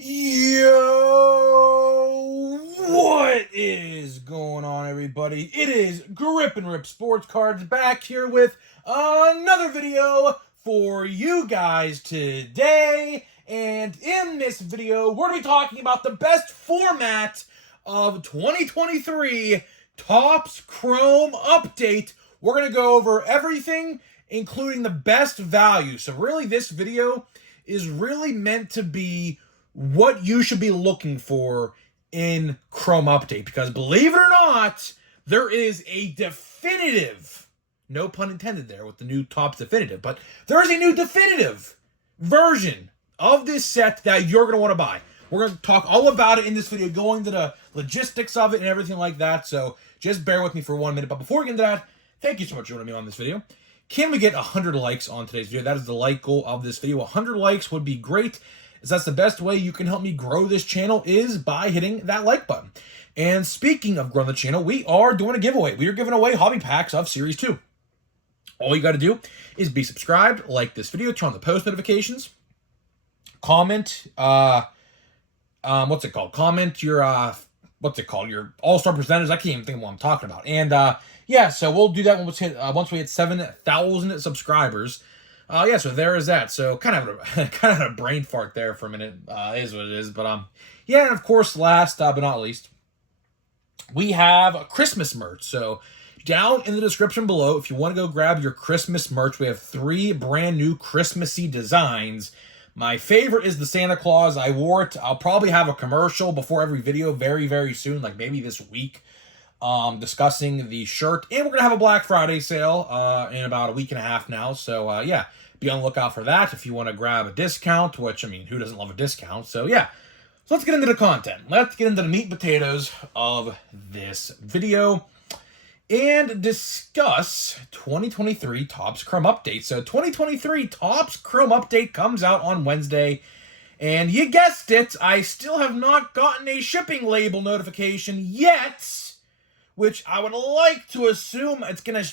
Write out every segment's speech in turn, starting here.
Yo, what is going on, everybody? It is Grip and Rip Sports Cards back here with another video for you guys today. And in this video, we're going to be talking about the best format of 2023 Topps Chrome Update. We're going to go over everything, including the best value. So really, this video is really meant to be what you should be looking for in Chrome Update, because believe it or not, there is a definitive, no pun intended there with the new Topps Definitive, but there is a new definitive version of this set that you're going to want to buy. We're going to talk all about it in this video, going to the logistics of it and everything like that, so just bear with me for 1 minute. But before we get into that, thank you so much for joining me on this video. Can we get 100 likes on today's video? That is the like goal of this video. 100 likes would be great, as that's the best way you can help me grow this channel is by hitting that like button. And speaking of growing the channel, we are doing a giveaway. We are giving away hobby packs of Series 2. All you got to do is be subscribed, like this video, turn on the post notifications, comment, what's it called? Comment your, your all-star percentage. I can't even think of what I'm talking about. And, yeah, so we'll do that once we hit 7,000 subscribers. Yeah, so there is that. So kind of a brain fart there for a minute. Is what it is. But yeah, and of course, last but not least, we have Christmas merch. So down in the description below, if you want to go grab your Christmas merch, we have 3 brand new Christmassy designs. My favorite is the Santa Claus. I wore it. I'll probably have a commercial before every video very, very soon, like maybe this week, discussing the shirt. And we're going to have a Black Friday sale in about a week and a half now. So, yeah, be on the lookout for that if you want to grab a discount, which, I mean, who doesn't love a discount? So, yeah. So let's get into the content. Let's get into the meat and potatoes of this video and discuss 2023 Topps Chrome Update. So 2023 Topps Chrome Update comes out on Wednesday. And you guessed it, I still have not gotten a shipping label notification yet, which I would like to assume it's going to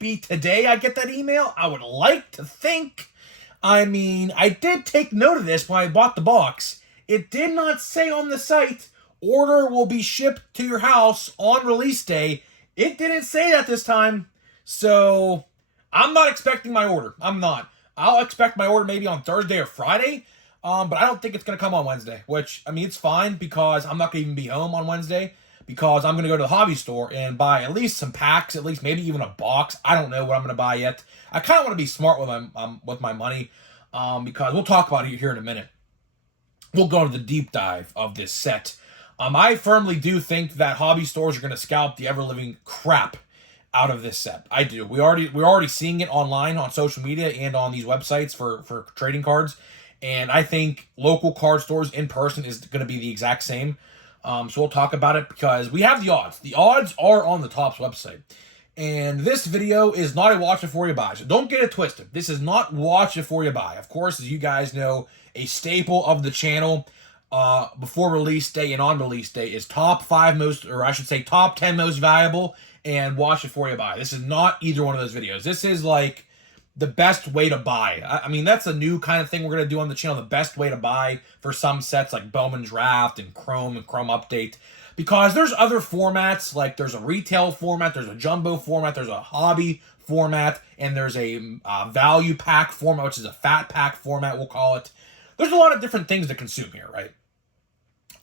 be today I get that email. I would like to think. I mean, I did take note of this when I bought the box. It did not say on the site, order will be shipped to your house on release day. It didn't say that this time. So, I'm not expecting my order. I'm not. I'll expect my order maybe on Thursday or Friday. But I don't think it's going to come on Wednesday, which, I mean, it's fine because I'm not going to even be home on Wednesday, because I'm going to go to the hobby store and buy at least some packs, at least maybe even a box. I don't know what I'm going to buy yet. I kind of want to be smart with my money, because we'll talk about it here in a minute. We'll go into the deep dive of this set. I firmly do think that hobby stores are going to scalp the ever-living crap out of this set. I do. We're already seeing it online on social media and on these websites for trading cards. And I think local card stores in person is going to be the exact same. So we'll talk about it because we have the odds. The odds are on the Topps website. And this video is not a watch before you buy. So don't get it twisted. This is not watch before you buy. Of course, as you guys know, a staple of the channel before release day and on release day is top 5 most, or I should say top 10 most valuable and watch before you buy. This is not either one of those videos. This is like the best way to buy. I mean, that's a new kind of thing we're going to do on the channel, the best way to buy for some sets like Bowman Draft and Chrome Update. Because there's other formats, like there's a retail format, there's a jumbo format, there's a hobby format, and there's a value pack format, which is a fat pack format, we'll call it. There's a lot of different things to consume here, right?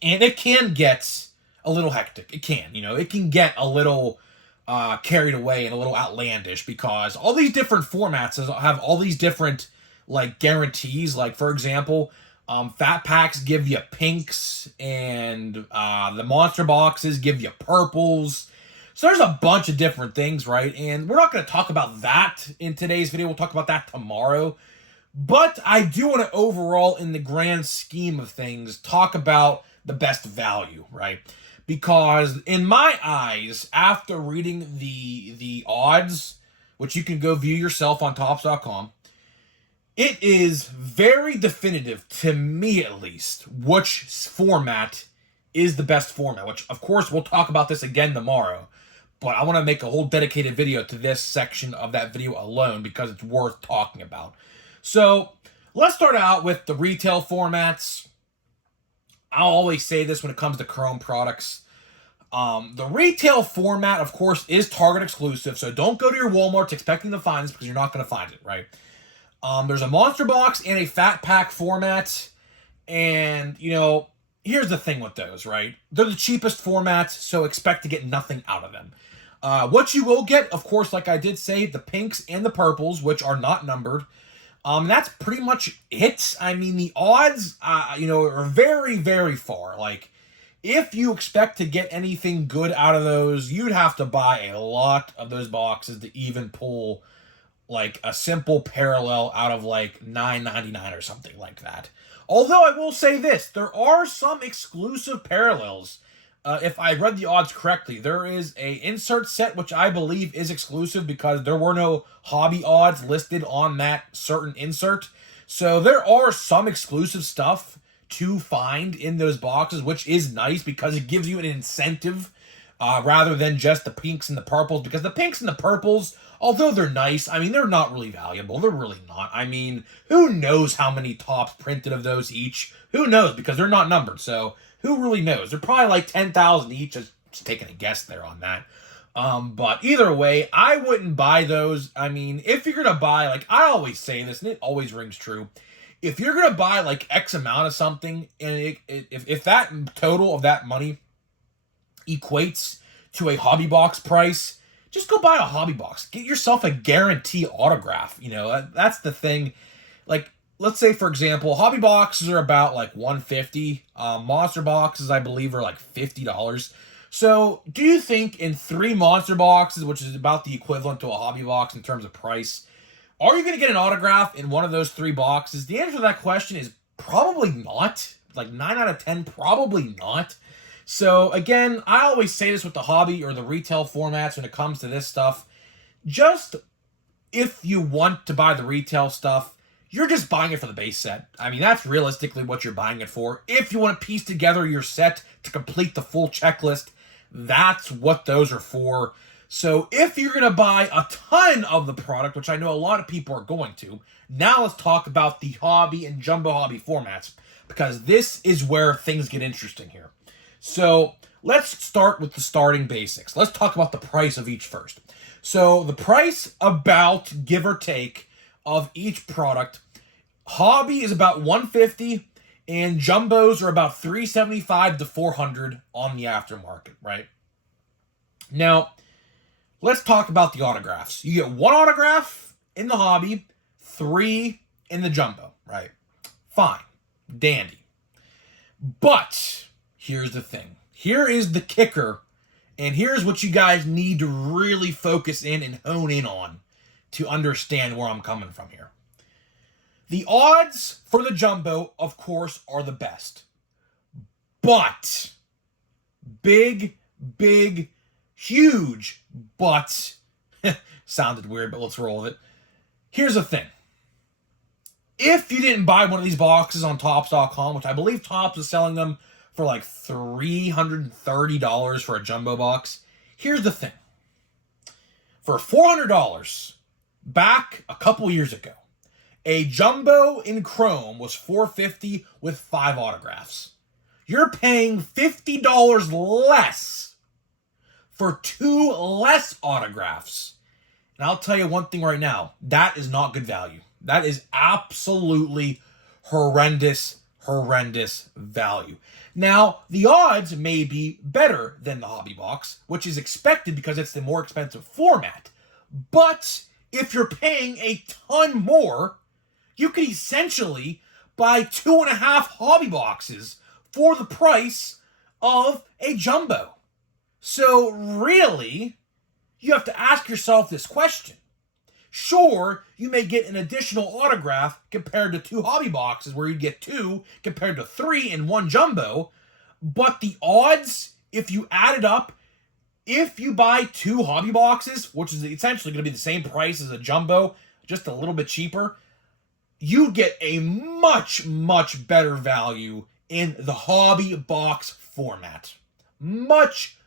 And it can get a little hectic. It can, it can get a little carried away and a little outlandish, because all these different formats have all these different like guarantees. Like, for example, fat packs give you pinks, and the monster boxes give you purples. So there's a bunch of different things, right? And we're not going to talk about that in today's video. We'll talk about that tomorrow. But I do want to overall, in the grand scheme of things, talk about the best value, right? Because in my eyes, after reading the odds, which you can go view yourself on Topps.com, it is very definitive, to me at least, which format is the best format, which, of course, we'll talk about this again tomorrow. But I want to make a whole dedicated video to this section of that video alone because it's worth talking about. So let's start out with the retail formats. I'll always say this when it comes to Chrome products. The retail format, of course, is Target exclusive, so don't go to your Walmart expecting to find this because you're not going to find it, right? There's a monster box and a fat pack format, and, here's the thing with those, right? They're the cheapest formats, so expect to get nothing out of them. What you will get, of course, like I did say, the pinks and the purples, which are not numbered. That's pretty much it. I mean, the odds, are very, very far. Like, if you expect to get anything good out of those, you'd have to buy a lot of those boxes to even pull, like, a simple parallel out of, like, $9.99 or something like that. Although I will say this, there are some exclusive parallels. If I read the odds correctly, there is a insert set which I believe is exclusive because there were no hobby odds listed on that certain insert. So there are some exclusive stuff to find in those boxes, which is nice because it gives you an incentive rather than just the pinks and the purples. Because the pinks and the purples, although they're nice, I mean, they're not really valuable. They're really not. I mean, who knows how many tops printed of those each? Who knows? Because they're not numbered. So who really knows? They're probably like 10,000 each. Just taking a guess there on that. But either way, I wouldn't buy those. I mean, if you're going to buy, like I always say this, and it always rings true, if you're going to buy like X amount of something, and if that total of that money equates to a hobby box price, just go buy a hobby box. Get yourself a guarantee autograph. That's the thing. Like, let's say, for example, hobby boxes are about like $150. Monster boxes, I believe, are like $50. So, do you think in 3 monster boxes, which is about the equivalent to a hobby box in terms of price, are you going to get an autograph in one of those 3 boxes? The answer to that question is probably not. Like 9 out of 10, probably not. So, again, I always say this with the hobby or the retail formats when it comes to this stuff. Just if you want to buy the retail stuff, you're just buying it for the base set. I mean, that's realistically what you're buying it for. If you want to piece together your set to complete the full checklist, that's what those are for. So if you're going to buy a ton of the product, which I know a lot of people are going to, now let's talk about the hobby and jumbo hobby formats, because this is where things get interesting here. So let's start with the starting basics. Let's talk about the price of each first. So the price, about give or take, of each product, hobby is about $150 and jumbos are about $375 to $400 on the aftermarket, right? Now, let's talk about the autographs. You get 1 autograph in the hobby, 3 in the jumbo, right? Fine. Dandy. But here's the thing. Here is the kicker, and here's what you guys need to really focus in and hone in on to understand where I'm coming from here. The odds for the jumbo, of course, are the best. But, big, huge, but, sounded weird, but let's roll with it. Here's the thing. If you didn't buy one of these boxes on Topps.com, which I believe Topps is selling them for like $330 for a jumbo box, here's the thing. For $400, back a couple years ago, a jumbo in Chrome was $450 with 5 autographs. You're paying $50 less for 2 less autographs. And I'll tell you one thing right now, that is not good value. That is absolutely horrendous value. Now, the odds may be better than the hobby box, which is expected because it's the more expensive format. But if you're paying a ton more, you could essentially buy 2.5 hobby boxes for the price of a jumbo. So really, you have to ask yourself this question. Sure, you may get an additional autograph compared to 2 hobby boxes where you get 2 compared to 3 in 1 jumbo, but the odds, if you add it up, if you buy 2 hobby boxes, which is essentially going to be the same price as a jumbo, just a little bit cheaper, you get a much better value in the hobby box format. Much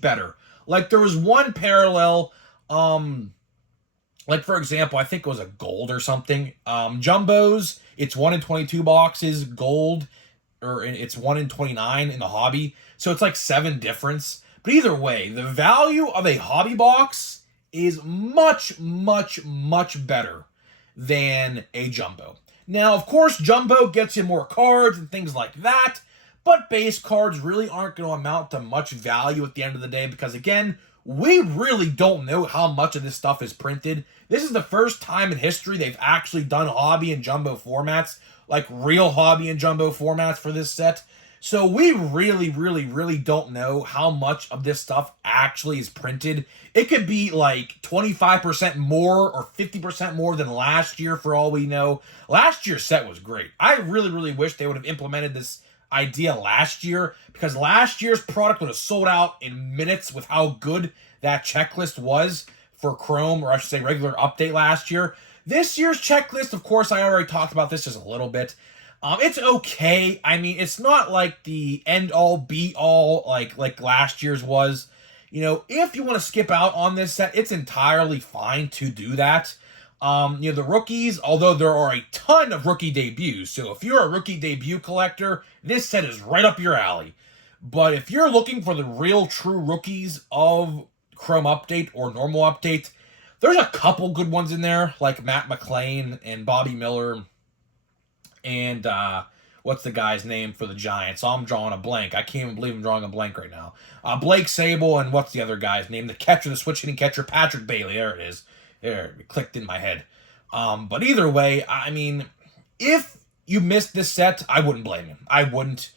better. Like, there was one parallel, like, for example, I think it was a gold or something. Jumbos, it's 1 in 22 boxes. Gold, or it's 1 in 29 in the hobby. So it's like 7 difference. But either way, the value of a hobby box is much, much, much better than a jumbo. Now, of course, jumbo gets you more cards and things like that, but base cards really aren't going to amount to much value at the end of the day because, again, we really don't know how much of this stuff is printed. This is the first time in history they've actually done hobby and jumbo formats, like real hobby and jumbo formats for this set. So we really, really, really don't know how much of this stuff actually is printed. It could be like 25% more or 50% more than last year for all we know. Last year's set was great. I really, really wish they would have implemented this idea last year because last year's product would have sold out in minutes with how good that checklist was for Chrome, or I should say regular update last year. This year's checklist, of course, I already talked about this just a little bit. It's okay. I mean, it's not like the end-all, be-all like last year's was. You know, if you want to skip out on this set, it's entirely fine to do that. The rookies, although there are a ton of rookie debuts, so if you're a rookie debut collector, this set is right up your alley. But if you're looking for the real true rookies of Chrome Update or normal update, there's a couple good ones in there, like Matt McLain and Bobby Miller. And what's the guy's name for the Giants? I'm drawing a blank. I can't even believe I'm drawing a blank right now. Blake Sable, and what's the other guy's name? The catcher, the switch-hitting catcher, Patrick Bailey. There it is. There, it clicked in my head. But either way, I mean, if you missed this set, I wouldn't blame you. I wouldn't.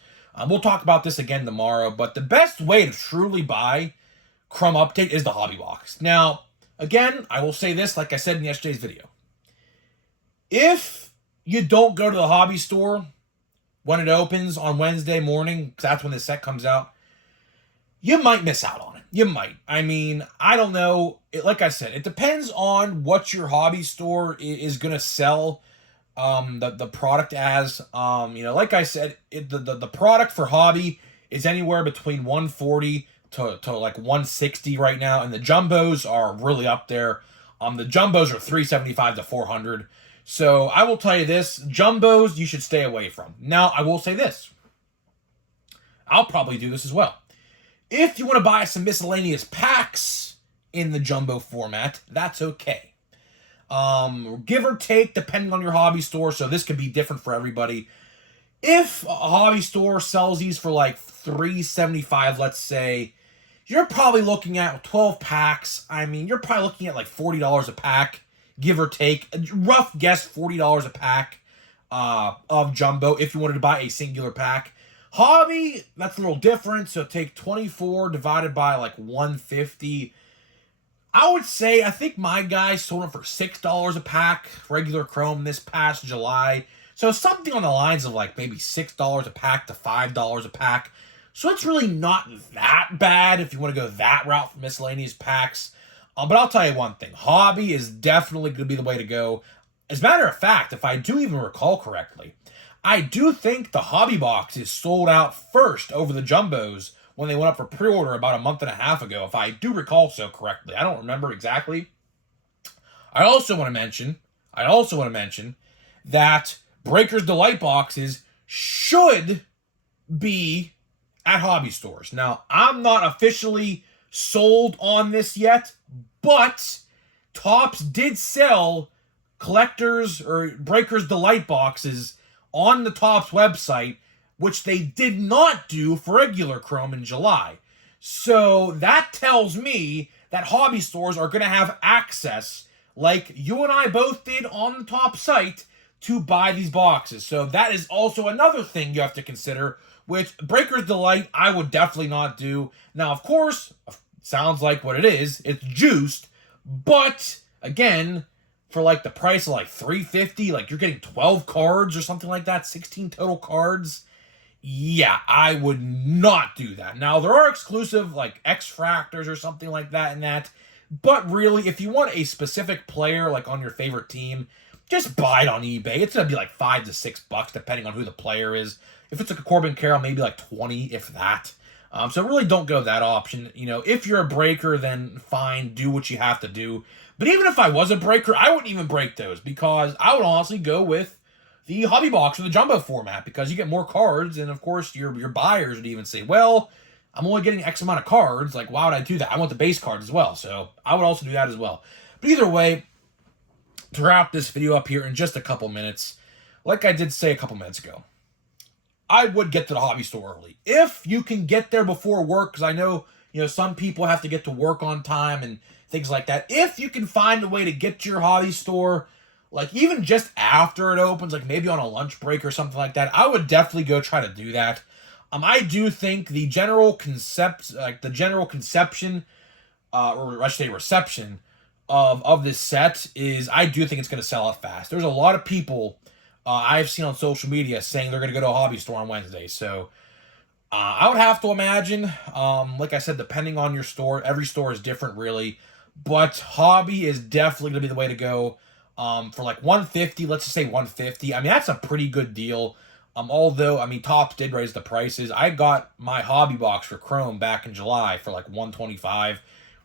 We'll talk about this again tomorrow, but the best way to truly buy Chrome Update is the hobby box. Now, again, I will say this, like I said in yesterday's video. If you don't go to the hobby store when it opens on Wednesday morning, because that's when the set comes out, you might miss out on it. You might. I mean, I don't know. Like I said, it depends on what your hobby store is going to sell the product as. Like I said, the product for hobby is anywhere between $140 to like $160 right now, and the jumbos are really up there. The jumbos are $375 to $400. So I will tell you this, jumbos you should stay away from. Now, I will say this. I'll probably do this as well. If you want to buy some miscellaneous packs in the jumbo format, that's okay. Give or take, depending on your hobby store, so this could be different for everybody. If a hobby store sells these for like $375, let's say, you're probably looking at 12 packs. I mean, you're probably looking at like $40 a pack. Give or take, a rough guess, $40 a pack of jumbo if you wanted to buy a singular pack. Hobby, that's a little different, so take 24 divided by like 150. I would say, I think my guy sold them for $6 a pack, regular Chrome, this past July. So something on the lines of like maybe $6 a pack to $5 a pack. So it's really not that bad if you want to go that route for miscellaneous packs. But I'll tell you one thing. Hobby is definitely going to be the way to go. As a matter of fact, if I do even recall correctly, I do think the hobby box is sold out first over the jumbos when they went up for pre-order about a month and a half ago, if I do recall so correctly. I don't remember exactly. I also want to mention that Breaker's Delight boxes should be at hobby stores. Now, I'm not officially sold on this yet, but Topps did sell collectors or Breaker's Delight boxes on the Topps website, which they did not do for regular Chrome in July. So that tells me that hobby stores are going to have access, like you and I both did on the Topps site, to buy these boxes. So that is also another thing you have to consider, which Breaker's Delight I would definitely not do. Now, of course, sounds like what it is. It's juiced, but again, for like the price of like $350, like you're getting 12 cards or something like that, 16 total cards. Yeah, I would not do that. Now, there are exclusive like X-Fractors or something like that in that, but really, if you want a specific player like on your favorite team, just buy it on eBay. It's going to be like $5 to $6 depending on who the player is. If it's like a Corbin Carroll, maybe like 20, if that. So really don't go that option. You know, if you're a breaker, then fine, do what you have to do. But even if I was a breaker, I wouldn't even break those because I would honestly go with the hobby box or the jumbo format because you get more cards, and of course your buyers would even say, well, I'm only getting X amount of cards. Like, why would I do that? I want the base cards as well, so I would also do that as well. But either way, to wrap this video up here in just a couple minutes, like I did say a couple minutes ago, I would get to the hobby store early if you can get there before work, because I know some people have to get to work on time and things like that. If you can find a way to get to your hobby store, like even just after it opens, like maybe on a lunch break or something like that, I would definitely go try to do that. I do think the general conception, or I should say reception of this set is, I do think it's going to sell out fast. There's a lot of people I've seen on social media saying they're going to go to a hobby store on Wednesday. So I would have to imagine, like I said, depending on your store, every store is different really, but hobby is definitely going to be the way to go. For like $150, let's just say $150. I mean, that's a pretty good deal. Although, I mean, Topps did raise the prices. I got my hobby box for Chrome back in July for like $125.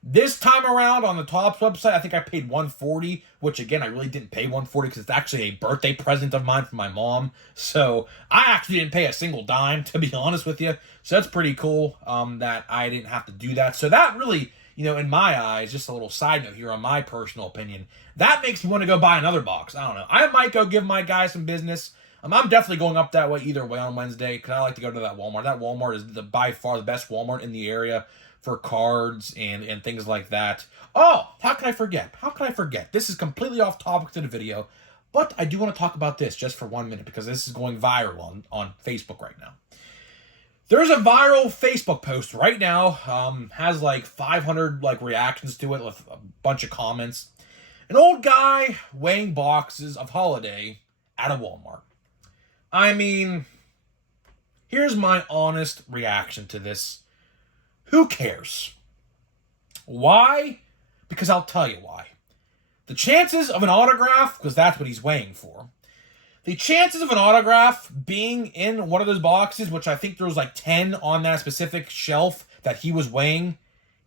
This time around on the Topps website, I think I paid $140, which again, I really didn't pay $140 because it's actually a birthday present of mine from my mom. So I actually didn't pay a single dime, to be honest with you. So that's pretty cool that I didn't have to do that. So that really, in my eyes, just a little side note here on my personal opinion, that makes me want to go buy another box. I don't know. I might go give my guy some business. I'm definitely going up that way either way on Wednesday because I like to go to that Walmart. That Walmart is by far the best Walmart in the area for cards and things like that. Oh, how can I forget? This is completely off topic to the video, but I do want to talk about this just for 1 minute because this is going viral on Facebook right now. There's a viral Facebook post right now, has like 500 reactions to it with a bunch of comments. An old guy weighing boxes of Holiday at a Walmart. I mean, here's my honest reaction to this. Who cares? Why? Because I'll tell you why. The chances of an autograph, because that's what he's weighing for, the chances of an autograph being in one of those boxes, which I think there was like 10 on that specific shelf that he was weighing,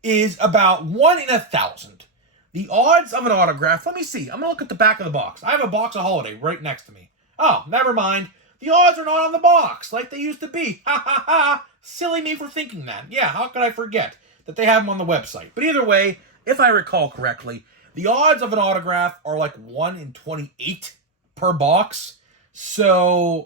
is about 1 in 1,000. The odds of an autograph, let me see. I'm going to look at the back of the box. I have a box of Holiday right next to me. Oh, never mind. The odds are not on the box like they used to be. Ha ha ha. Silly me for thinking that. Yeah, how could I forget that they have them on the website? But either way, if I recall correctly, the odds of an autograph are like 1 in 28 per box. So,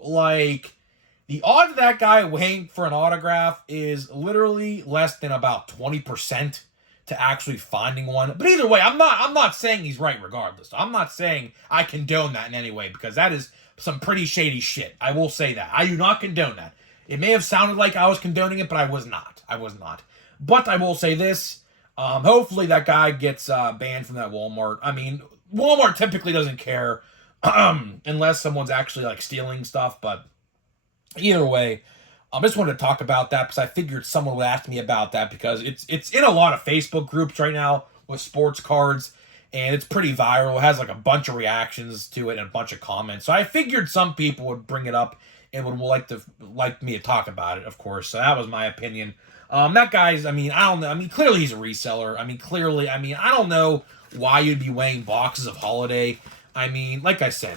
the odds of that guy weighing for an autograph is literally less than about 20% to actually finding one. But either way, I'm not saying he's right regardless. I'm not saying I condone that in any way because that is some pretty shady shit. I will say that. I do not condone that. It may have sounded like I was condoning it, but I was not. But I will say this. Hopefully that guy gets banned from that Walmart. I mean, Walmart typically doesn't care unless someone's actually stealing stuff. But either way, I just wanted to talk about that because I figured someone would ask me about that because it's in a lot of Facebook groups right now with sports cards. And it's pretty viral. It has a bunch of reactions to it and a bunch of comments. So I figured some people would bring it up and would like me to talk about it, of course. So that was my opinion. That guy's, I don't know. Clearly he's a reseller. I don't know why you'd be weighing boxes of Holiday. Like I said,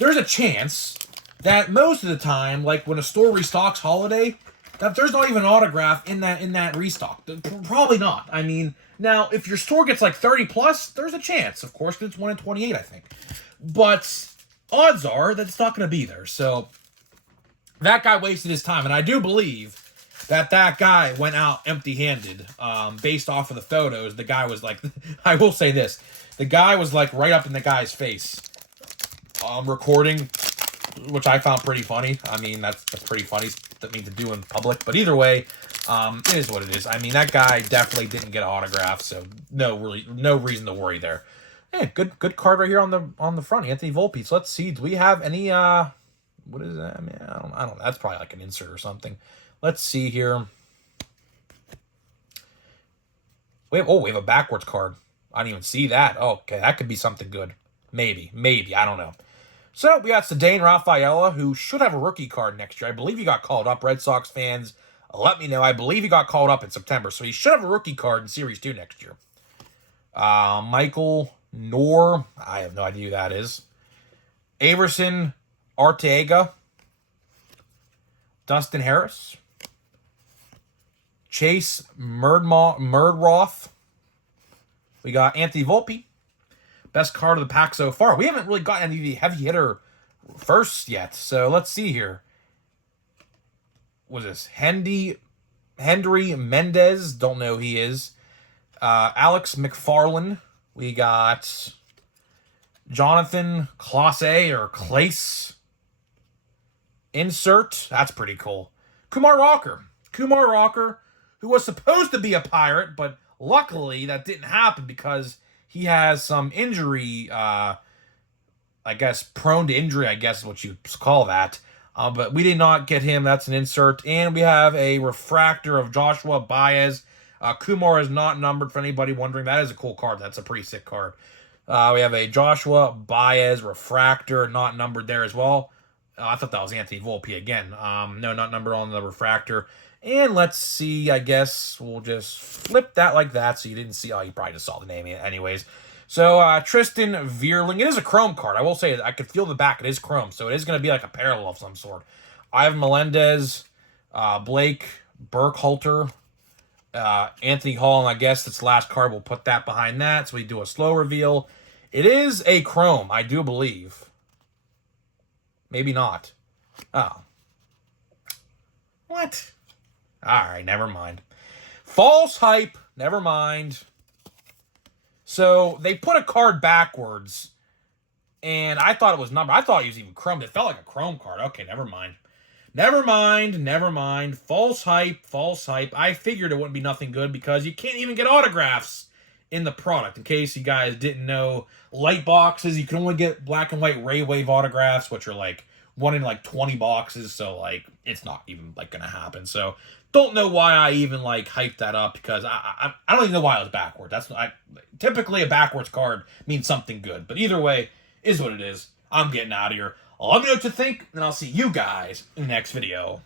there's a chance that most of the time, when a store restocks Holiday, that there's not even an autograph in that restock. Probably not. Now, if your store gets 30 plus, there's a chance, of course, because it's 1 in 28, I think. But odds are that it's not going to be there. So that guy wasted his time. And I do believe that guy went out empty-handed based off of the photos. The guy was I will say this. The guy was right up in the guy's face recording, which I found pretty funny. That's pretty funny to do in public. But either way, it is what it is. That guy definitely didn't get an autograph, so no reason to worry there. Hey, good card right here on the front, Anthony Volpe. So let's see, do we have any what is that? I don't know. That's probably an insert or something. Let's see here. We have a backwards card. I didn't even see that. Oh, okay, that could be something good. Maybe, I don't know. So we got Ceddanne Rafaela, who should have a rookie card next year. I believe he got called up. Red Sox fans, let me know. I believe he got called up in September, so he should have a rookie card in Series 2 next year. Michael Noor, I have no idea who that is. Averson Arteaga, Dustin Harris, Chase Murdroth. We got Anthony Volpe. Best card of the pack so far. We haven't really gotten any heavy hitter first yet, so let's see here. What is this? Hendry Mendez. Don't know who he is. Alex McFarland. We got Jonathan Clase or Clace. Insert. That's pretty cool. Kumar Rocker, who was supposed to be a Pirate, but luckily that didn't happen because he has some injury, I guess, prone to injury, I guess is what you call that. But we did not get him. That's an insert. And we have a refractor of Joshua Baez. Kumar is not numbered for anybody wondering. That is a cool card. That's a pretty sick card. We have a Joshua Baez refractor, not numbered there as well. I thought that was Anthony Volpe again. No, not numbered on the refractor. And let's see, I guess we'll just flip that like that so you didn't see. Oh, you probably just saw the name anyways. So, Tristan Vierling. It is a chrome card. I will say I could feel the back. It is chrome, so it is going to be like a parallel of some sort. Ivan Melendez, Blake Burkhalter, Anthony Hall, and I guess this last card, we'll put that behind that so we do a slow reveal. It is a chrome, I do believe. Maybe not. Oh. What? Alright, never mind. False hype. Never mind. So, they put a card backwards, and I thought it was numbered. I thought it was even chromed. It felt like a chrome card. Okay, never mind. Never mind. False hype. I figured it wouldn't be nothing good because you can't even get autographs in the product. In case you guys didn't know, light boxes, you can only get black and white Ray Wave autographs, which are like 1 in like 20 boxes, so like it's not even like gonna happen. So don't know why I even like hyped that up because I don't even know why it was backwards. Typically a backwards card means something good, but either way is what it is. I'm getting out of here. Let me know what you think, and I'll see you guys in the next video.